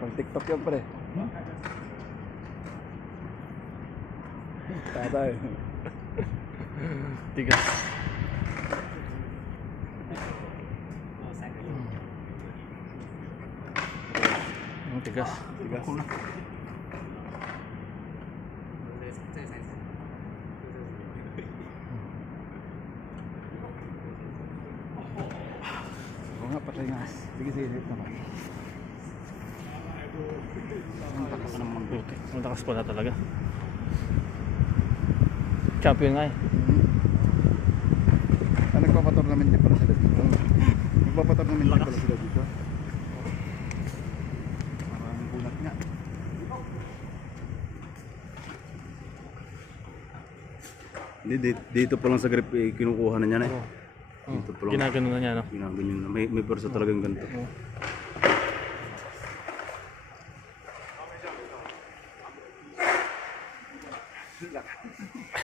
Pang TikTok yan pre. Tatay. Tigas. Tigas. Tigas. Oo nga, patay nga. Sige, sige, hit naman. Ang takas ng magbuti. Ang takas pala talaga. Champion nga eh. Nagpapatornament din pala sila dito. Nagpapatornament din pala sila dito. Parang bulat nga. Hindi, dito pa lang sa grip kinukuha na niya na eh. Dito pa lang. Ginagano na niya, no? Ginaganyan na. May persa talagang ganito.